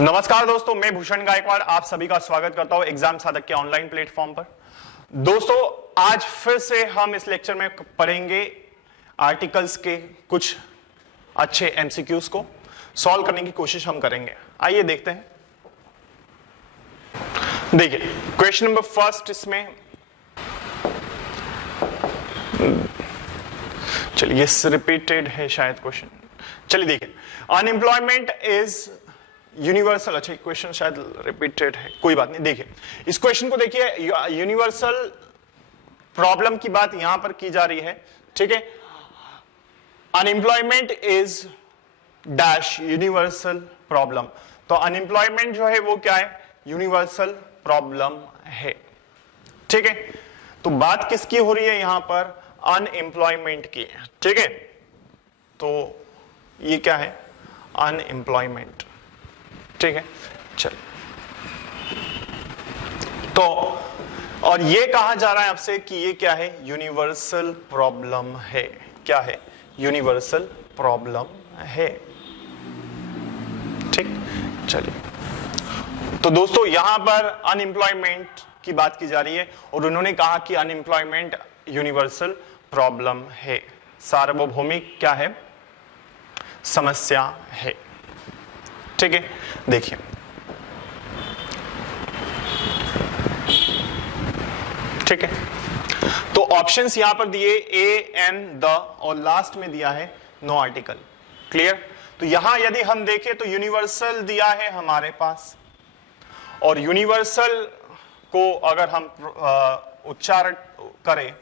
नमस्कार दोस्तों, मैं भूषण गायकवाड़ आप सभी का स्वागत करता हूं एग्जाम साधक के ऑनलाइन प्लेटफॉर्म पर। दोस्तों, आज फिर से हम इस लेक्चर में पढ़ेंगे आर्टिकल्स के कुछ अच्छे एमसीक्यूज को सॉल्व करने की कोशिश हम करेंगे। आइए देखते हैं। देखिए क्वेश्चन नंबर फर्स्ट, इसमें चलिए रिपीटेड है शायद क्वेश्चन। चलिए देखिए, अनएम्प्लॉयमेंट इज यूनिवर्सल। अच्छा, क्वेश्चन शायद रिपीटेड है, कोई बात नहीं। देखिए इस क्वेश्चन को देखिए, यूनिवर्सल प्रॉब्लम की बात यहां पर की जा रही है, ठीक है। Unemployment is dash universal problem. तो अनएम्प्लॉयमेंट जो है वो क्या है? यूनिवर्सल प्रॉब्लम है, ठीक है। तो बात किसकी हो रही है यहां पर? अनएम्प्लॉयमेंट की, ठीक है। तो ये क्या है? अनएम्प्लॉयमेंट, ठीक है। चल, तो और ये कहा जा रहा है आपसे कि ये क्या है? यूनिवर्सल प्रॉब्लम है। क्या है? यूनिवर्सल प्रॉब्लम है, ठीक। चलिए, तो दोस्तों यहां पर अनएम्प्लॉयमेंट की बात की जा रही है और उन्होंने कहा कि अनएम्प्लॉयमेंट यूनिवर्सल प्रॉब्लम है, सार्वभौमिक क्या है? समस्या है, ठीक है। देखिए ठीक है, तो ऑप्शंस यहां पर दिए ए, एन, द और लास्ट में दिया है नो आर्टिकल। क्लियर? तो यहां यदि हम देखें तो यूनिवर्सल दिया है हमारे पास, और यूनिवर्सल को अगर हम उच्चारण करें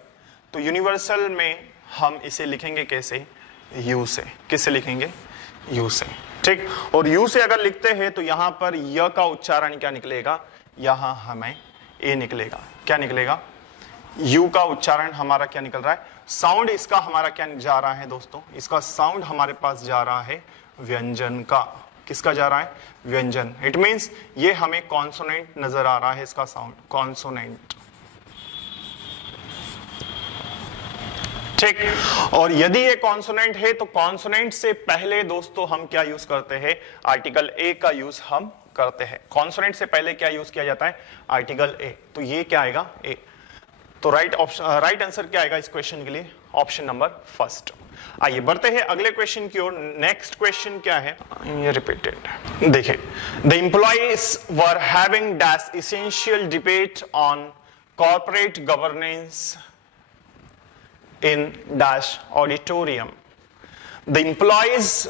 तो यूनिवर्सल में हम इसे लिखेंगे कैसे? यू से। किससे लिखेंगे? यू से, ठीक। और यू से अगर लिखते हैं तो यहां पर य का उच्चारण क्या निकलेगा? यहां हमें ए निकलेगा। क्या निकलेगा? यू का उच्चारण हमारा क्या निकल रहा है? साउंड इसका हमारा क्या जा रहा है दोस्तों? इसका साउंड हमारे पास जा रहा है व्यंजन का। किसका जा रहा है? व्यंजन। इट मींस ये हमें कॉन्सोनेंट नजर आ रहा है, इसका साउंड कॉन्सोनेंट, ठीक। और यदि ये कॉन्सोनेंट है तो कॉन्सोनेंट से पहले दोस्तों हम क्या यूज करते हैं? आर्टिकल ए का यूज हम करते हैं। कॉन्सोनेंट से पहले क्या यूज किया जाता है? Article a. तो ये क्या आएगा? ए। तो राइट आंसर क्या आएगा इस क्वेश्चन के लिए? Option number first. आइए बढ़ते हैं अगले क्वेश्चन की ओर। नेक्स्ट क्वेश्चन क्या है? ये रिपीटेड। देखिए, the employees were having dash essential debate on corporate governance in dash auditorium. The employees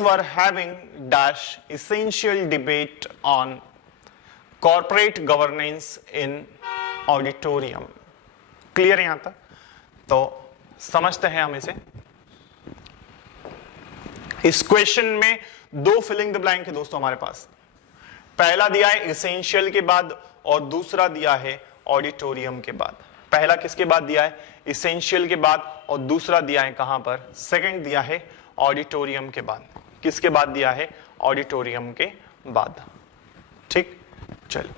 were having dash essential debate on corporate governance in auditorium. Clear यहां तक? तो समझते हैं हम इसे। इस क्वेश्चन में दो फिलिंग द ब्लैंक है दोस्तों हमारे पास। पहला दिया है एसेंशियल के बाद और दूसरा दिया है ऑडिटोरियम के बाद। पहला किसके बाद दिया है? इसेंशियल के बाद, और दूसरा दिया है कहां पर? सेकंड दिया है ऑडिटोरियम के बाद। किसके बाद दिया है? ऑडिटोरियम के बाद, ठीक। चलिए,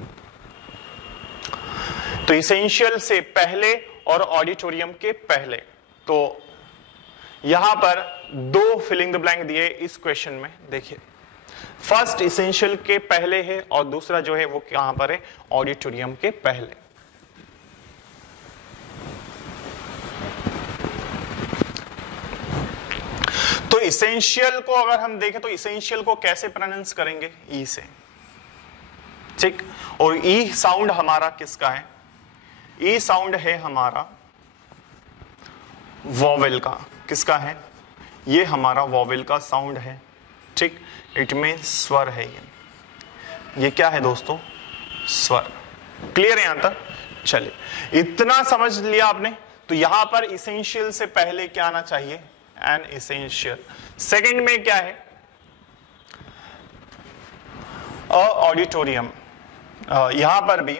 तो इसेंशियल से पहले और ऑडिटोरियम के पहले। तो यहां पर दो फिलिंग द ब्लैंक दिए इस क्वेश्चन में। देखिए, फर्स्ट इसेंशियल के पहले है और दूसरा जो है वो कहां पर है? ऑडिटोरियम के पहले। तो इसेंशियल को अगर हम देखें तो इसेंशियल को कैसे प्रोनाउंस करेंगे? ई से, ठीक। और ई साउंड हमारा किसका है? ई साउंड है हमारा वॉवेल का। किसका है? ये हमारा वॉवेल का साउंड है, ठीक। इट में स्वर है ये क्या है दोस्तों? स्वर। क्लियर है यहां तक? चलिए, इतना समझ लिया आपने। तो यहां पर इसेंशियल से पहले क्या आना चाहिए? N essential. सेकंड में क्या है? ऑडिटोरियम। यहां पर भी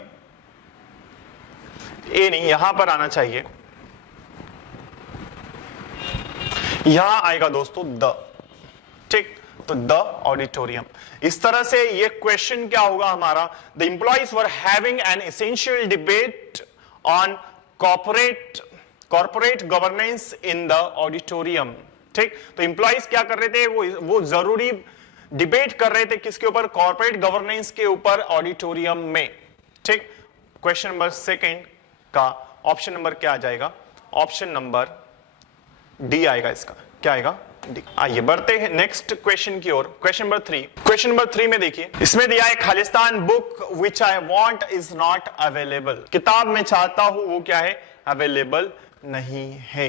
ए नहीं, यहां पर आना चाहिए, यहां आएगा दोस्तों द, ठीक। तो द ऑडिटोरियम। इस तरह से ये क्वेश्चन क्या होगा हमारा? The employees were having an essential debate on corporate governance in the auditorium, ठीक। तो एम्प्लॉइज क्या कर रहे थे? वो जरूरी डिबेट कर रहे थे किसके ऊपर, कॉर्पोरेट गवर्नेंस के ऊपर ऑडिटोरियम में। ठीक, क्वेश्चन नंबर सेकंड का ऑप्शन नंबर क्या आ जाएगा, ऑप्शन नंबर डी आएगा, इसका क्या आएगा, डी। आइए बढ़ते हैं नेक्स्ट क्वेश्चन की ओर। क्वेश्चन नंबर 3, क्वेश्चन नंबर 3 में देखिए, इसमें दिया है Khalistan book which I want is not available, किताब में चाहता हूं वो क्या है, अवेलेबल नहीं है।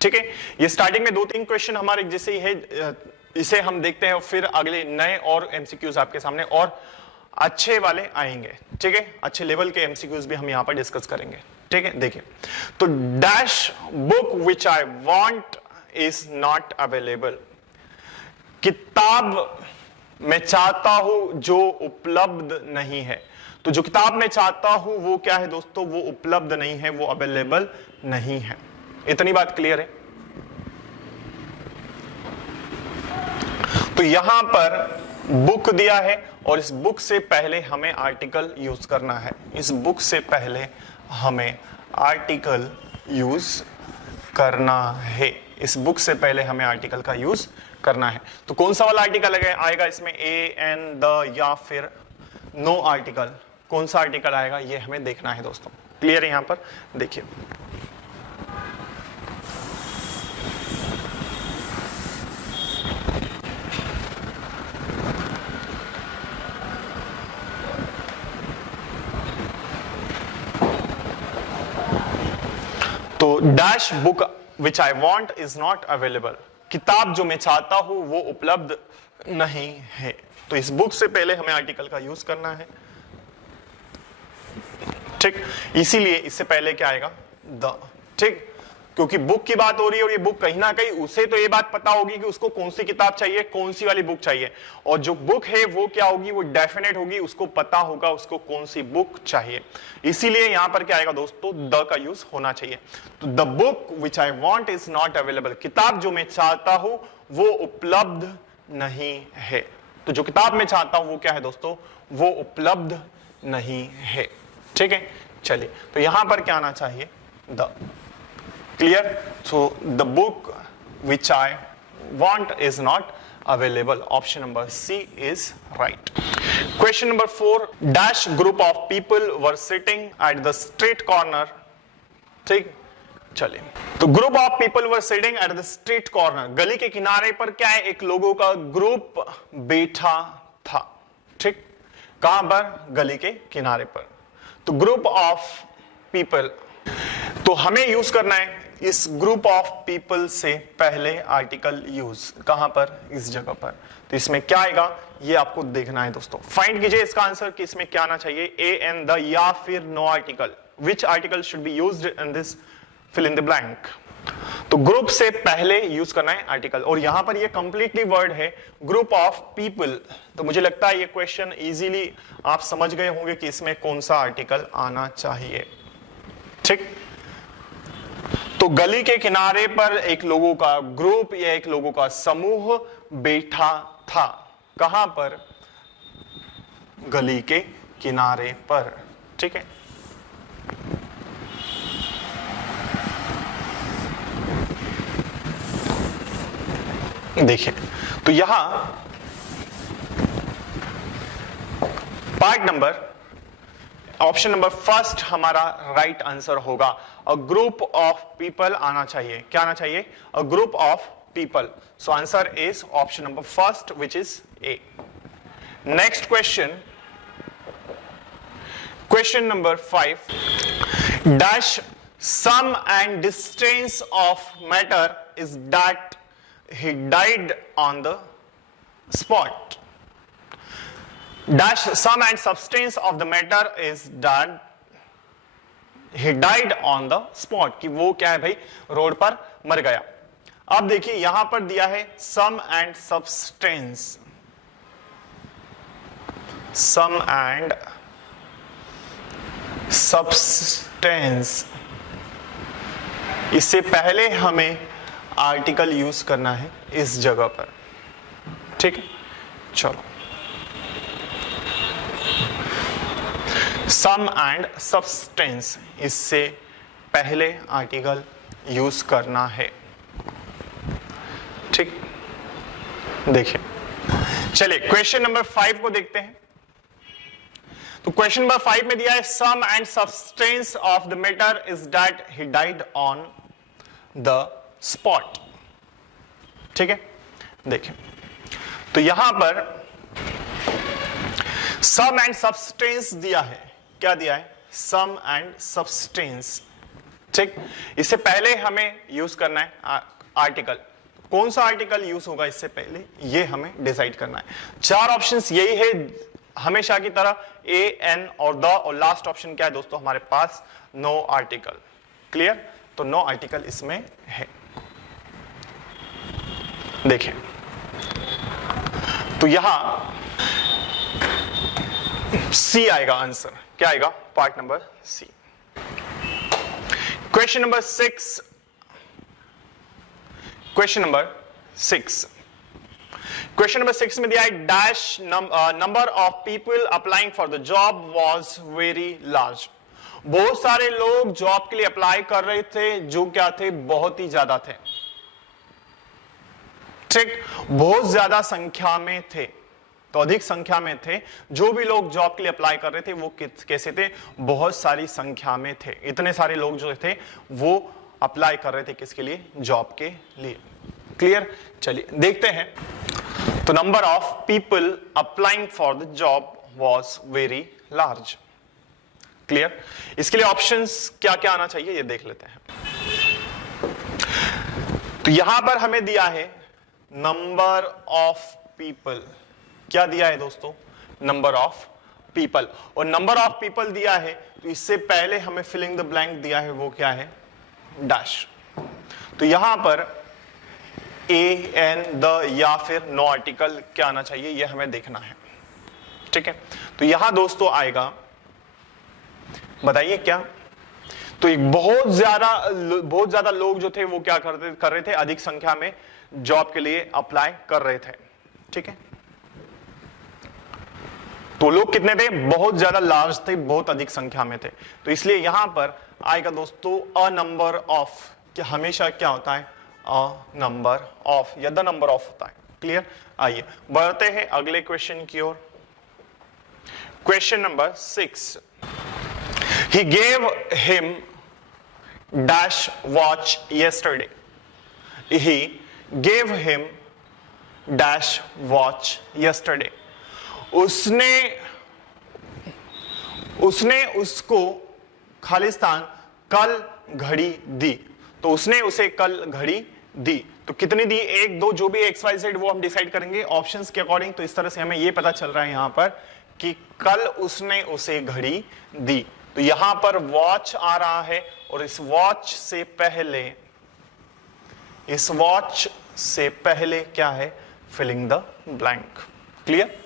ठीक है, ये स्टार्टिंग में 2-3 क्वेश्चन हमारे जैसे ही है, इसे हम देखते हैं, फिर अगले नए और एमसीक्यूज आपके सामने और अच्छे वाले आएंगे। ठीक है, अच्छे लेवल के एमसीक्यूज भी हम यहां पर डिस्कस करेंगे। ठीक है, देखिए तो dash book which I want is not available, किताब मैं चाहता हूं जो उपलब्ध नहीं है। तो जो किताब मैं चाहता हूं वो क्या है दोस्तों, वो उपलब्ध नहीं है, वो अवेलेबल नहीं है। इतनी बात क्लियर है। तो यहां पर बुक दिया है और इस बुक से पहले हमें आर्टिकल यूज करना है, इस बुक से पहले हमें आर्टिकल यूज करना है, इस बुक से पहले हमें आर्टिकल का यूज करना है। तो कौन सा वाला आर्टिकल आएगा इसमें, ए, एन, द या फिर नो आर्टिकल, कौन सा आर्टिकल आएगा ये हमें देखना है दोस्तों। क्लियर है यहां पर, देखिए तो dash book which I want is not available, किताब जो मैं चाहता हूं वो उपलब्ध नहीं है। तो इस बुक से पहले हमें आर्टिकल का यूज करना है। ठीक, इसीलिए इससे पहले क्या आएगा, द। ठीक, क्योंकि बुक की बात हो रही है और ये बुक कहीं ना कहीं उसे तो ये बात पता होगी कि उसको कौन सी किताब चाहिए, कौन सी वाली बुक चाहिए, और जो बुक है वो क्या होगी, वो डेफिनेट होगी, उसको पता होगा उसको कौन सी बुक चाहिए। इसीलिए यहां पर क्या आएगा दोस्तों, द का यूज होना चाहिए। तो the book which I want is not available, किताब जो मैं चाहता हूं वो उपलब्ध नहीं है। तो जो किताब मैं चाहता हूं वो क्या है दोस्तों, वो उपलब्ध नहीं है। ठीक है, चलिए तो यहां पर क्या आना चाहिए, the. Clear? So the book which I want is not available. Option number C is right. Question number 4. Dash group of people were sitting at the street corner. ठीक, चलिए तो group of people were sitting at the street corner, गली के किनारे पर क्या है, एक लोगों का ग्रुप बैठा था। ठीक, कहां पर, गली के किनारे पर। तो ग्रुप ऑफ पीपल, तो हमें यूज करना है इस ग्रुप ऑफ पीपल से पहले आर्टिकल यूज, कहां पर, इस जगह पर। तो इसमें क्या आएगा ये आपको देखना है दोस्तों। फाइंड कीजिए इसका आंसर कि इसमें क्या आना चाहिए, ए, एन, द या फिर no article. Which article should be used in this, fill in the blank. तो ग्रुप से पहले यूज करना है आर्टिकल, और यहां पर ये कंप्लीटली वर्ड है ग्रुप ऑफ पीपल। तो मुझे लगता है ये क्वेश्चन इजीली आप समझ गए होंगे कि इसमें कौन सा आर्टिकल आना चाहिए। ठीक, तो गली के किनारे पर एक लोगों का ग्रुप या एक लोगों का समूह बैठा था, कहां पर, गली के किनारे पर। ठीक है, देखिए तो यहां part number, option number first हमारा राइट आंसर होगा। अ ग्रुप ऑफ पीपल आना चाहिए, क्या आना चाहिए, a group of people. So answer is option number first which is A. Next question, question number 5। Dash sum and distance of matter is that he died on the spot. Dash sum and substance of the matter is that he died on the spot, कि वो क्या है भाई, road पर मर गया। अब देखिए यहां पर दिया है sum and substance, sum and substance, इससे पहले हमें आर्टिकल यूज करना है इस जगह पर। ठीक है, चलो सम एंड सबस्टेंस, इससे पहले आर्टिकल यूज करना है। ठीक, देखिए चलिए क्वेश्चन नंबर 5 को देखते हैं। तो क्वेश्चन नंबर 5 में दिया है sum and substance of the matter is that he died on the spot. ठीक है, देखिए तो यहां पर सम एंड सब्सटेंस दिया है। क्या दिया है? Sum and substance. ठीक, इससे पहले हमें यूज करना है आर्टिकल। कौन सा आर्टिकल यूज होगा इससे पहले ये हमें डिसाइड करना है। चार ऑप्शंस यही है हमेशा की तरह, ए एन और द, और लास्ट ऑप्शन क्या है दोस्तों हमारे पास? No article. क्लियर? तो नो आर्टिकल इसमें है। देखिए तो यहां सी आएगा आंसर। क्या आएगा? Part number C. Question number 6। Question number 6 में दिया है dash number of people applying for the job was very large. बहुत सारे लोग जॉब के लिए अप्लाई कर रहे थे जो क्या थे? बहुत ही ज्यादा थे। ठीक, बहुत ज्यादा संख्या में थे। तो अधिक संख्या में थे जो भी लोग जॉब के लिए अप्लाई कर रहे थे, वो कैसे थे? बहुत सारी संख्या में थे। इतने सारे लोग जो थे वो अप्लाई कर रहे थे किसके लिए? जॉब के लिए। क्लियर? चलिए देखते हैं। तो number of people applying for the job was very large. Clear? इसके लिए ऑप्शंस क्या क्या आना चाहिए ये देख लेते हैं। तो यहां पर हमें दिया है नंबर ऑफ पीपल। क्या दिया है दोस्तों? Number of people. और नंबर ऑफ पीपल दिया है तो इससे पहले हमें फिलिंग द ब्लैंक दिया है, वो क्या है? डैश। तो यहां पर ए एन द या फिर नो आर्टिकल क्या आना चाहिए ये हमें देखना है। ठीक है, तो यहां दोस्तों आएगा, बताइए क्या? तो एक बहुत ज्यादा लोग जो थे वो क्या कर रहे थे? अधिक संख्या में जॉब के लिए अप्लाई कर रहे थे। ठीक है, तो लोग कितने थे? बहुत ज्यादा लार्ज थे, बहुत अधिक संख्या में थे। तो इसलिए यहां पर आएगा दोस्तों अ नंबर ऑफ। क्या हमेशा क्या होता है? अ नंबर ऑफ या द नंबर ऑफ होता है। क्लियर? आइए बढ़ते हैं अगले क्वेश्चन की ओर। Question number 6। He gave him dash watch yesterday. He gave him dash watch yesterday. उसने उसको खालिस्तान कल घड़ी दी। तो उसने उसे कल घड़ी दी। तो कितनी दी? 1 2 जो भी XYZ वो हम डिसाइड करेंगे ऑप्शंस के अकॉर्डिंग। तो इस तरह से हमें ये पता चल रहा है यहां पर कि कल उसने उसे घड़ी दी। तो यहां पर वॉच आ रहा है और इस वॉच से पहले क्या है? Filling the blank. क्लियर?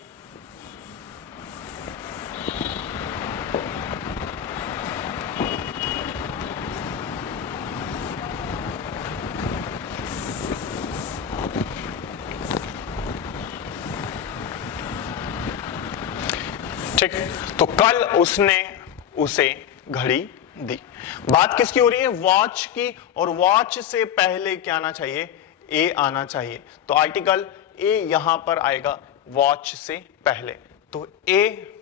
ठीक, तो कल उसने उसे घड़ी दी। बात किसकी हो रही है? वॉच की। और वॉच से पहले क्या आना चाहिए? ए आना चाहिए। तो आर्टिकल ए यहां पर आएगा वॉच से पहले। तो ए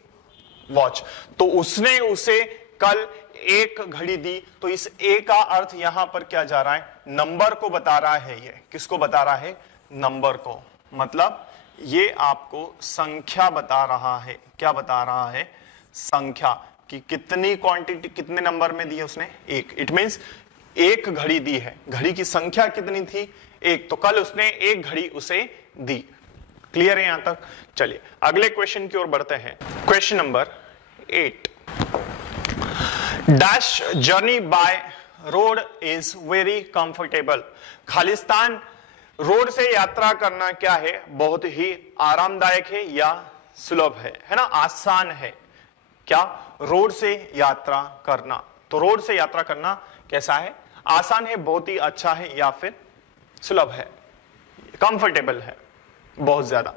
वॉच। तो उसने उसे कल एक घड़ी दी। तो इस ए का अर्थ यहां पर क्या जा रहा है? नंबर को बता रहा है। ये किसको बता रहा है? नंबर को। मतलब ये आपको संख्या बता रहा है। क्या बता रहा है? संख्या कि कितनी क्वांटिटी, कितने नंबर में दी है उसने? एक। इट मींस एक घड़ी दी है। घड़ी की संख्या कितनी थी? एक। तो कल उसने एक घड़ी उसे दी। क्लियर है यहां तक? चलिए अगले क्वेश्चन की ओर बढ़ते हैं। Question number 8। Dash journey by road is very comfortable. Khalistan road से यात्रा करना क्या है? बहुत ही आरामदायक है या सुलभ है ना? आसान है। क्या? रोड से यात्रा करना। तो रोड से यात्रा करना कैसा है? आसान है, बहुत ही अच्छा है या फिर सुलभ है, कंफर्टेबल है बहुत ज्यादा।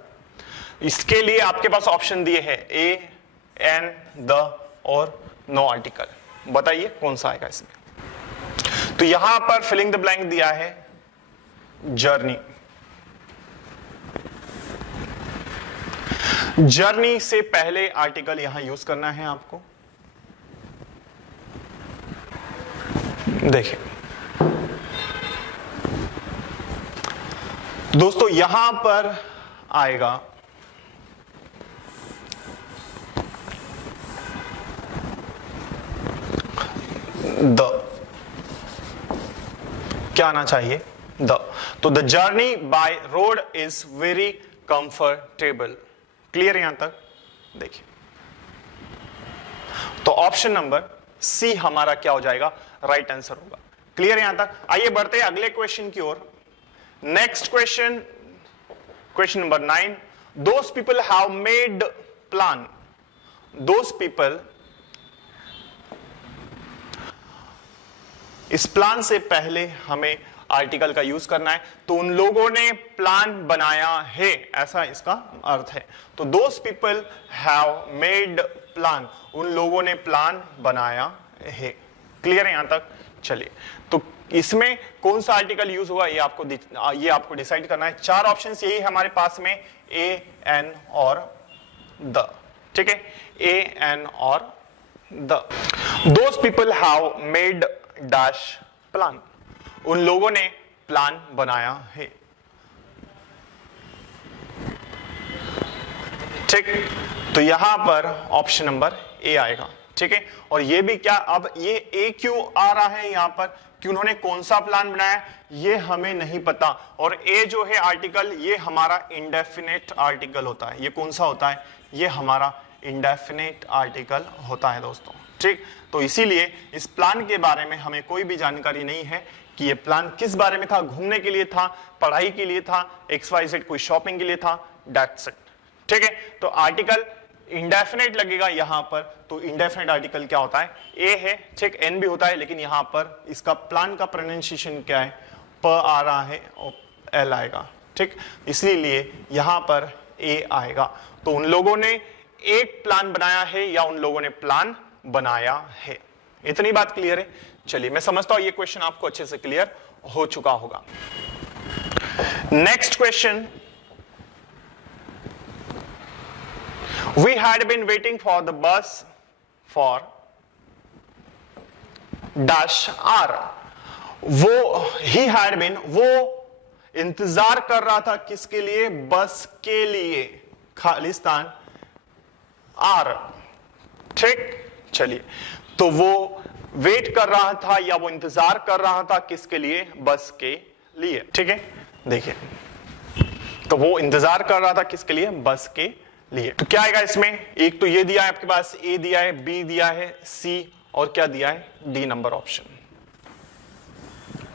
इसके लिए आपके पास ऑप्शन दिए हैं ए एन द और नो आर्टिकल। बताइए कौन सा आएगा इसमें? तो यहां पर फिलिंग द ब्लैंक दिया है जर्नी। जर्नी से पहले आर्टिकल यहां यूज करना है आपको। देखिए दोस्तों, यहां पर आएगा द, क्या आना चाहिए? द। तो the journey by road is very comfortable. Clear यहां तक? देखिए, तो ऑप्शन नंबर सी हमारा क्या हो जाएगा? राइट आंसर होगा। क्लियर यहां तक? आइए बढ़ते हैं अगले क्वेश्चन की ओर। Next question, question number 9। Those people have made plan. Those people, इस प्लान से पहले हमें आर्टिकल का यूज करना है, तो उन लोगों ने प्लान बनाया है, ऐसा इसका अर्थ है। तो those people have made plan, उन लोगों ने प्लान बनाया है। क्लियर है यहां तक? चलिए, तो इसमें कौन सा आर्टिकल यूज हुआ ये आपको डिसाइड करना है। चार ऑप्शंस यही है हमारे पास में, ए, एन और द। ठीक है, ए, एन और the. Those people have made dash plan, उन लोगों ने प्लान बनाया है। ठीक, तो यहां पर ऑप्शन नंबर ए आएगा। ठीक है, और ये भी क्या, अब ये ए क्यों आ रहा है यहां पर, कि उन्होंने कौन सा प्लान बनाया ये हमें नहीं पता। और ए जो है आर्टिकल, ये हमारा इंडेफिनेट आर्टिकल होता है। ये कौन सा होता है? ये हमारा इंडेफिनेट आर्टिकल होता है दोस्तों। ठीक, तो इसीलिए इस प्लान के बारे में हमें कोई भी जानकारी नहीं है कि ये प्लान किस बारे में था, घूमने के लिए था, पढ़ाई के लिए था, XYZ कोई शॉपिंग के लिए था, दैट्स इट। ठीक है, तो आर्टिकल इंडेफिनेट लगेगा यहां पर। तो इंडेफिनेट आर्टिकल क्या होता है? ए है। ठीक, एन भी होता है, लेकिन यहां पर इसका प्लान का प्रोनाउंसिएशन क्या है? प आ रहा है और एल आएगा। ठीक, इसीलिए यहां पर ए आएगा। तो उन लोगों ने एक प्लान बनाया है या उन लोगों ने प्लान बनाया है। इतनी बात क्लियर है? चलिए, मैं समझता हूं ये क्वेश्चन आपको अच्छे से क्लियर हो चुका होगा। Next question, we had been waiting for the bus for dash r। he had been, वो इंतजार कर रहा था किसके लिए? बस के लिए, खालिस्तान आर। ठीक, चलिए, तो वो वेट कर रहा था या वो इंतजार कर रहा था किसके लिए? बस के लिए। ठीक है, देखिए, तो वो इंतजार कर रहा था किसके लिए? बस के लिए। तो क्या आएगा इसमें? एक तो ये दिया है आपके पास, ए दिया है, बी दिया है, सी, और क्या दिया है? D number option.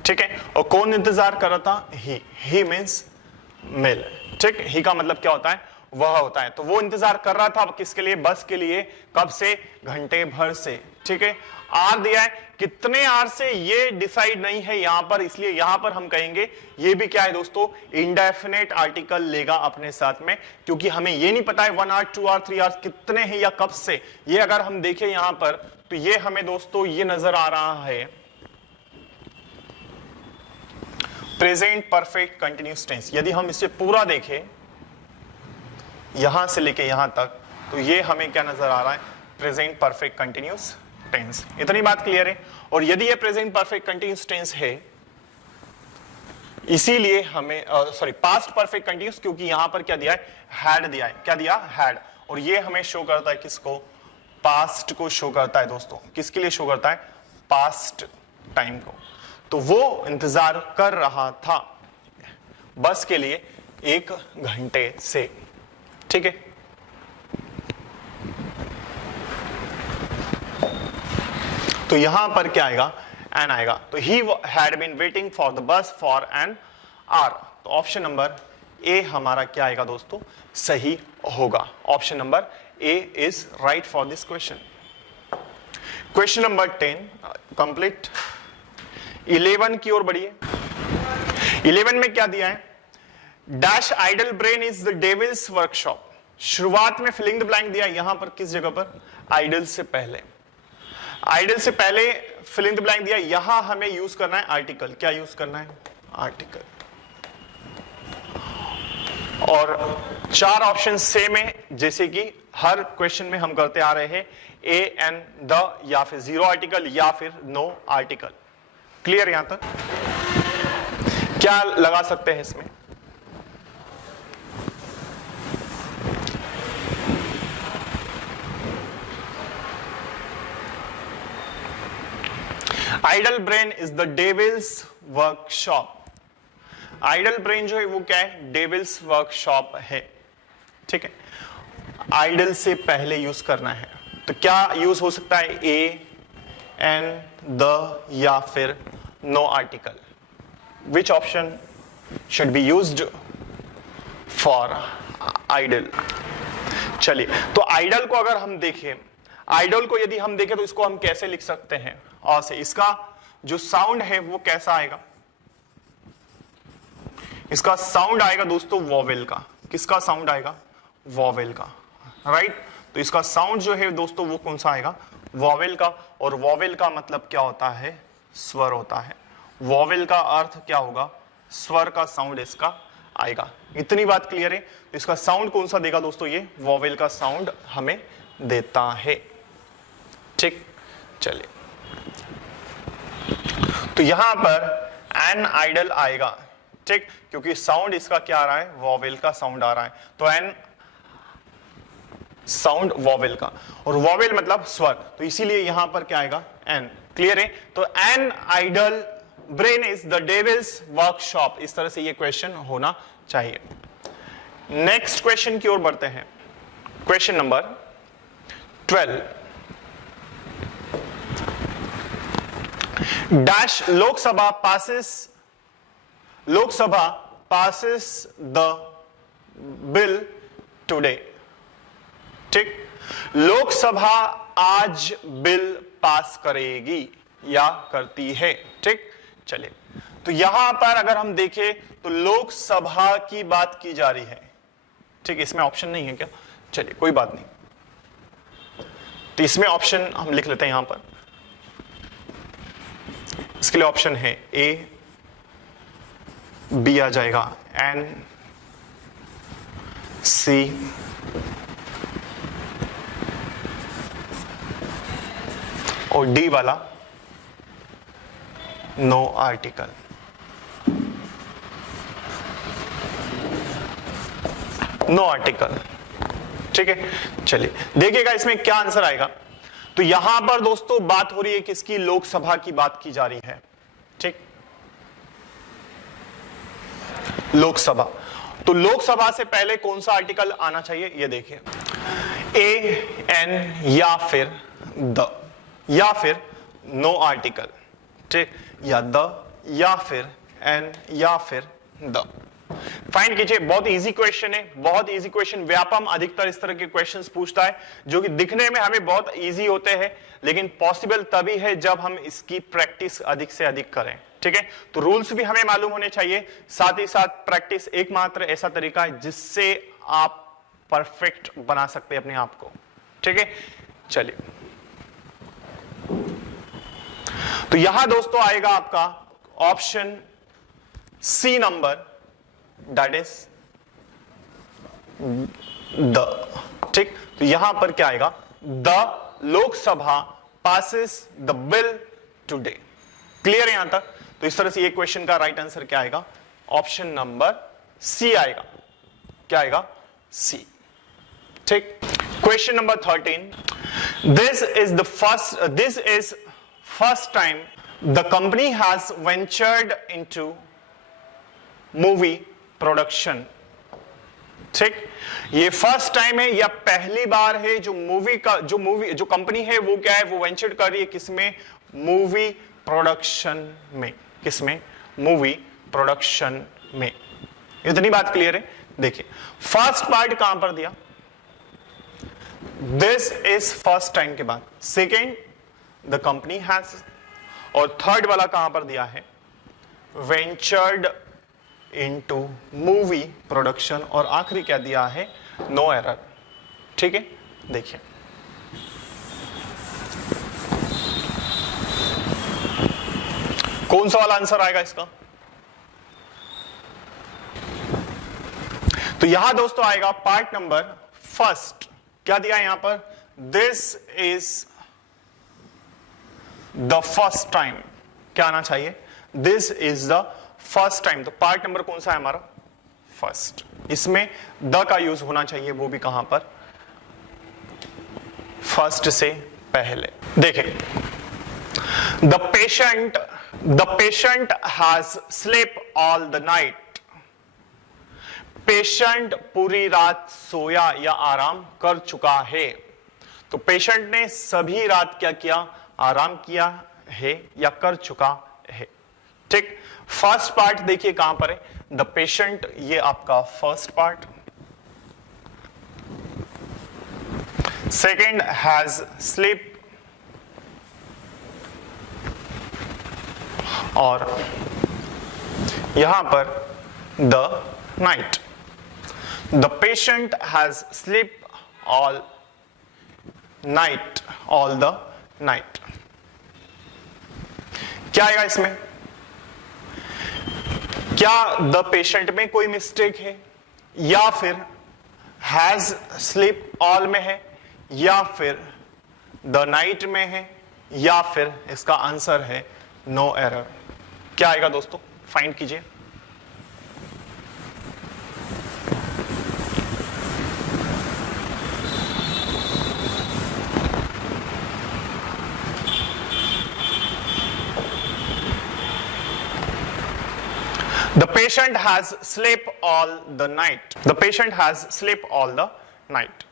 ठीक है, और कौन इंतजार कर रहा था? ही मींस मेल। ठीक, ही का मतलब क्या होता है? वह होता है। तो वो इंतजार कर रहा था किसके लिए? बस के लिए। कब से? घंटे भर से। ठीक है, आर दिया है, कितने आर से ये डिसाइड नहीं है यहां पर, इसलिए यहां पर हम कहेंगे ये भी क्या है दोस्तों? इंडेफिनेट आर्टिकल लेगा अपने साथ में, क्योंकि हमें ये नहीं पता है 1 आवर, 2 आवर, 3 आवर कितने हैं या कब से। ये अगर हम देखें यहां पर, तो ये हमें दोस्तों ये नजर आ रहा है प्रेजेंट परफेक्ट कंटिन्यूअस टेंस। यदि हम इसे पूरा देखें यहां से लेके यहां तक, तो ये हमें क्या नजर आ रहा है? Present perfect continuous tense. इतनी बात क्लियर है? और यदि ये प्रेजेंट परफेक्ट कंटिन्यूअस टेंस है, इसीलिए हमें पास्ट परफेक्ट कंटिन्यूअस, क्योंकि यहां पर क्या दिया है? हैड दिया है। क्या दिया? हैड। और ये हमें शो करता है किसको? पास्ट को शो करता है दोस्तों। किसके लिए शो करता है? पास्ट टाइम को। तो वो इंतजार कर रहा था बस के लिए 1 घंटे से। ठीक है, तो यहां पर क्या आएगा? एन आएगा। तो he had been waiting for the bus for an hour. तो ऑप्शन नंबर ए हमारा क्या आएगा दोस्तों? सही होगा। Option number A is right for this question. Question number 10 complete. 11 की ओर बढ़िए। 11 में क्या दिया है? Dash idle brain is the devil's workshop. शुरुआत में फिलिंग द ब्लैंक दिया, यहां पर किस जगह पर? आइडल से पहले। आइडल से पहले फिलिंग द ब्लैंक दिया, यहां हमें यूज करना है आर्टिकल। क्या यूज करना है? आर्टिकल। और चार ऑप्शन सेम है, जैसे कि हर क्वेश्चन में हम करते आ रहे हैं, ए एन द, या फिर जीरो आर्टिकल, या फिर नो आर्टिकल। क्लियर यहां तक? क्या लगा सकते हैं इसमें? Idle brain is the devil's workshop. Idle brain जो है वो क्या है? डेविल्स वर्कशॉप है। ठीक है, आइडल से पहले यूज करना है, तो क्या यूज हो सकता है? ए एन द या फिर no article. Which option should be used for idle? चलिए, तो आइडल को अगर हम देखें, आइडल को यदि हम देखें तो इसको हम कैसे लिख सकते हैं? और से इसका जो साउंड है वो कैसा आएगा? इसका साउंड आएगा दोस्तों वॉवेल का। किसका साउंड आएगा? वॉवेल का, राइट? तो इसका साउंड जो है दोस्तों वो कौन सा आएगा? वॉवेल का। और वॉवेल का मतलब क्या होता है? स्वर होता है। वॉवेल का अर्थ क्या होगा? स्वर का साउंड इसका आएगा। इतनी बात क्लियर है? तो इसका साउंड कौन सा देगा दोस्तों? ये वॉवेल का साउंड हमें देता है। ठीक, चलिए, तो यहां पर एन आइडल आएगा। ठीक, क्योंकि साउंड इसका क्या आ रहा है? वॉवेल का साउंड आ रहा है, तो एन साउंड वॉवेल का, और वॉवेल मतलब स्वर, तो इसीलिए यहां पर क्या आएगा? एन। क्लियर है? तो an idle brain is the devil's workshop. इस तरह से ये क्वेश्चन होना चाहिए। नेक्स्ट क्वेश्चन की ओर बढ़ते हैं। Question number 12। Dash Lok Sabha passes the bill today। ठीक, लोकसभा आज बिल पास करेगी या करती है। ठीक, चलिए, तो यहां पर अगर हम देखें तो लोकसभा की बात की जा रही है। ठीक, इसमें ऑप्शन नहीं है क्या? चलिए, कोई बात नहीं, तो इसमें ऑप्शन हम लिख लेते हैं यहां पर। इसके लिए ऑप्शन है ए, बी आ जाएगा एन, सी, और डी वाला नो आर्टिकल। No article. ठीक है, चलिए देखिएगा इसमें क्या आंसर आएगा। तो यहां पर दोस्तों बात हो रही है किसकी? लोकसभा की बात की जा रही है। ठीक, लोकसभा, तो लोकसभा से पहले कौन सा आर्टिकल आना चाहिए? ये देखिए, ए एन या फिर द, या फिर नो आर्टिकल। ठीक, या द या फिर एन या फिर द। फाइंड कीजिए, बहुत इजी क्वेश्चन है, बहुत इजी क्वेश्चन। व्यापम अधिकतर इस तरह के क्वेश्चंस पूछता है जो कि दिखने में हमें बहुत इजी होते हैं, लेकिन पॉसिबल तभी है जब हम इसकी प्रैक्टिस अधिक से अधिक करें। ठीक है, तो रूल्स भी हमें मालूम होने चाहिए, साथ ही साथ प्रैक्टिस एकमात्र ऐसा तरीका है जिससे आप परफेक्ट बना सकते हैं अपने आप को। ठीक है, चलिए, तो यहां दोस्तों आएगा आपका option C number, that is the. ठीक, तो यहां पर क्या आएगा? The Lok Sabha passes the bill today. Clear है यहां तक? तो इस तरह से ये क्वेश्चन का राइट आंसर क्या आएगा? ऑप्शन नंबर सी आएगा। क्या आएगा? सी। ठीक, question number 13। This is first time the company has ventured into movie production. ठीक, ये फर्स्ट टाइम है या पहली बार है जो कंपनी है वो क्या है? वो वेंचर कर रही है किसमें? मूवी प्रोडक्शन में। किसमें? मूवी प्रोडक्शन में। इतनी बात क्लियर है? देखिए, फर्स्ट पार्ट कहां पर दिया? दिस इज फर्स्ट टाइम के बाद, सेकेंड द कंपनी हैज, और थर्ड वाला कहां पर दिया है? वेंचर्ड इनटू मूवी प्रोडक्शन, और आखिरी क्या दिया है? No error. ठीक है, देखिए, कौन सा वाला आंसर आएगा इसका? तो यहां दोस्तों आएगा पार्ट नंबर फर्स्ट, क्या दिया है यहां पर, this is the first time, क्या आना चाहिए, this is the first time. तो पार्ट नंबर कौन सा है हमारा, फर्स्ट, इसमें द का यूज होना चाहिए, वो भी कहां पर, फर्स्ट से पहले। देखें, the patient has sleep all the night, patient पूरी रात सोया या आराम कर चुका है। तो पेशेंट ने सभी रात क्या किया, आराम किया है या कर चुका है। ठीक, फर्स्ट पार्ट देखिए कहां पर है, द पेशेंट, ये आपका first part. Second, has sleep, और यहां पर the night, the patient has sleep all night, all the night. क्या आएगा इसमें, क्या द पेशेंट में कोई मिस्टेक है, या फिर हैज स्लीप ऑल में है, या फिर द नाइट में है, या फिर इसका आंसर है नो एरर। क्या आएगा दोस्तों, फाइंड कीजिए। The patient has slept all the night. The patient has slept all the night.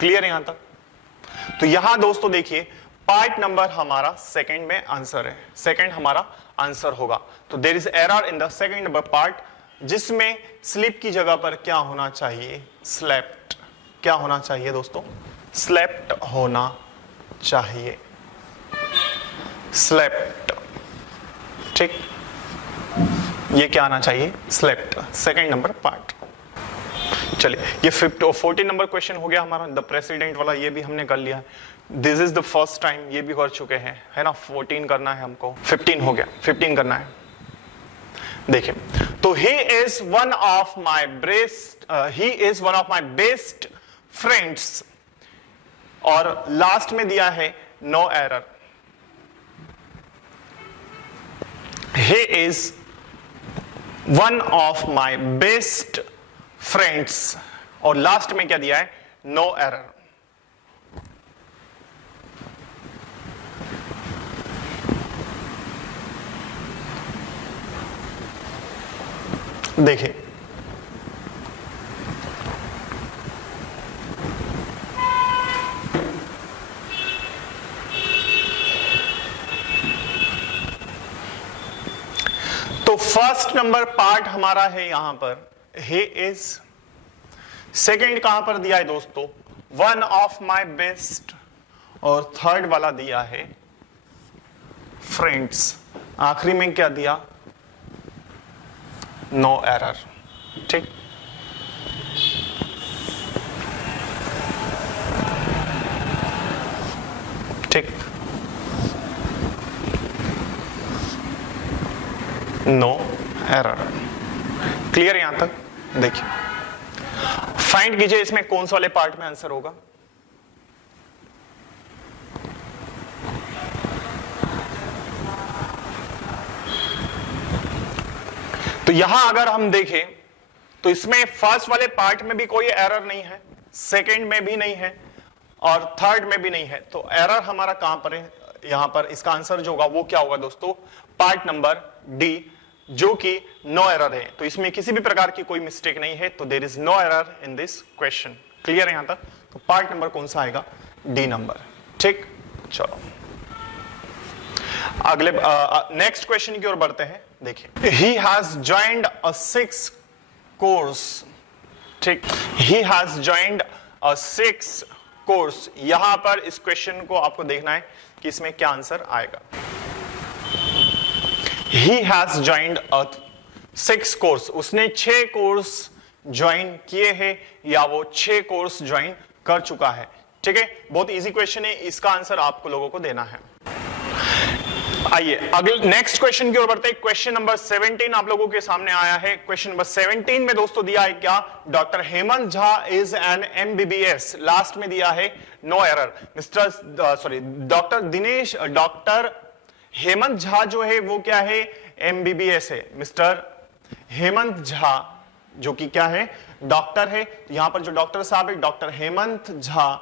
Clear है यहां तक? तो यहां दोस्तों देखिए, पार्ट नंबर हमारा सेकंड में आंसर है, सेकंड हमारा आंसर होगा। तो there is error in the second number part, जिसमें स्लीप की जगह पर क्या होना चाहिए, स्लेप्ट। क्या होना चाहिए दोस्तों, स्लेप्ट होना चाहिए, स्लेप्ट। ठीक, ये क्या आना चाहिए, स्लेप्ट, सेकंड नंबर पार्ट। चलिए, ये 14 नंबर क्वेश्चन हो गया हमारा, द प्रेसिडेंट वाला, ये भी हमने कर लिया। This is the first time, ये भी कर चुके हैं, है ना। 14 करना है हमको, 15 हो गया, 15 करना है। देखिए, तो he is one of my best friends, और लास्ट में दिया है no error. He is one of my best friends, और लास्ट में क्या दिया है, नो एरर। देखिए, तो फर्स्ट नंबर पार्ट हमारा है यहां पर, ही इज। सेकंड कहां पर दिया है दोस्तों, वन ऑफ माई बेस्ट, और थर्ड वाला दिया है फ्रेंड्स। आखिरी में क्या दिया, नो एरर। ठीक, ठीक, नो एरर। क्लियर यहां तक? देखिए, फाइंड कीजिए इसमें कौन से वाले पार्ट में आंसर होगा। तो यहां अगर हम देखें तो इसमें फर्स्ट वाले पार्ट में भी कोई एरर नहीं है, सेकंड में भी नहीं है, और थर्ड में भी नहीं है। तो एरर हमारा कहां पर है, यहां पर इसका आंसर जो होगा वो क्या होगा दोस्तों, पार्ट नंबर डी, जो कि नो एरर है। तो इसमें किसी भी प्रकार की कोई मिस्टेक नहीं है, तो there is no error in this question. Clear है यहां तक? तो पार्ट नंबर कौन सा आएगा, डी नंबर। ठीक, चलो अगले नेक्स्ट क्वेश्चन की ओर बढ़ते हैं। देखिए, he has joined a 6 course. ठीक, he has joined a 6 course. यहां पर इस क्वेश्चन को आपको देखना है कि इसमें क्या आंसर आएगा। He has joined a 6 course, उसने 6 कोर्स ज्वाइन किए हैं या वो 6 कोर्स ज्वाइन कर चुका है। ठीक है, बहुत इजी क्वेश्चन है, इसका आंसर आपको लोगों को देना है। आइए अगले नेक्स्ट क्वेश्चन की ओर बढ़ते हैं। क्वेश्चन नंबर 17 आप लोगों के सामने आया है। क्वेश्चन नंबर 17 में दोस्तों दिया है क्या, doctor Hemant Jha is an MBBS, last में दिया है no error. Doctor Hemant Jha जो है वो क्या है, एमबीबीएस है। मिस्टर हेमंत झा जो कि क्या है, डॉक्टर है। यहां पर जो डॉक्टर साहब है डॉक्टर हेमंत झा,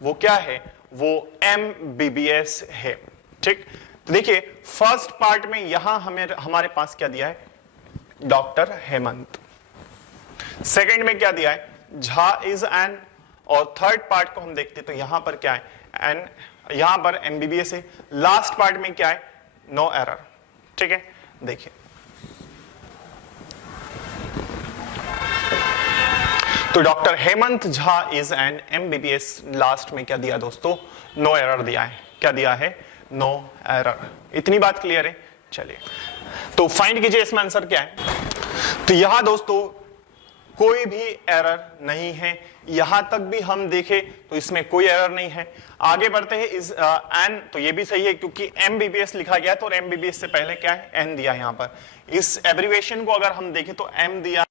वो क्या है, वो एमबीबीएस है। ठीक, तो देखिए फर्स्ट पार्ट में यहां हमारे पास क्या दिया है, डॉक्टर हेमंत। सेकंड में क्या दिया है, झा इज एन, और थर्ड पार्ट को हम देखते तो यहां पर क्या है, एन, यहां पर एमबीबीएस है। लास्ट पार्ट में क्या है, नो एरर। ठीक है, देखिए तो doctor Hemant Jha is an MBBS, last में क्या दिया दोस्तों, नो एरर दिया है। क्या दिया है, नो एरर। इतनी बात क्लियर है। चलिए तो फाइंड कीजिए इसमें आंसर क्या है। तो यहां दोस्तों कोई भी एरर नहीं है, यहां तक भी हम देखें तो इसमें कोई एरर नहीं है। आगे बढ़ते हैं, इस एन, तो ये भी सही है क्योंकि एमबीबीएस लिखा गया है, तो एमबीबीएस से पहले क्या है, एन दिया है। यहां पर इस एब्रिविएशन को अगर हम देखें तो एम दिया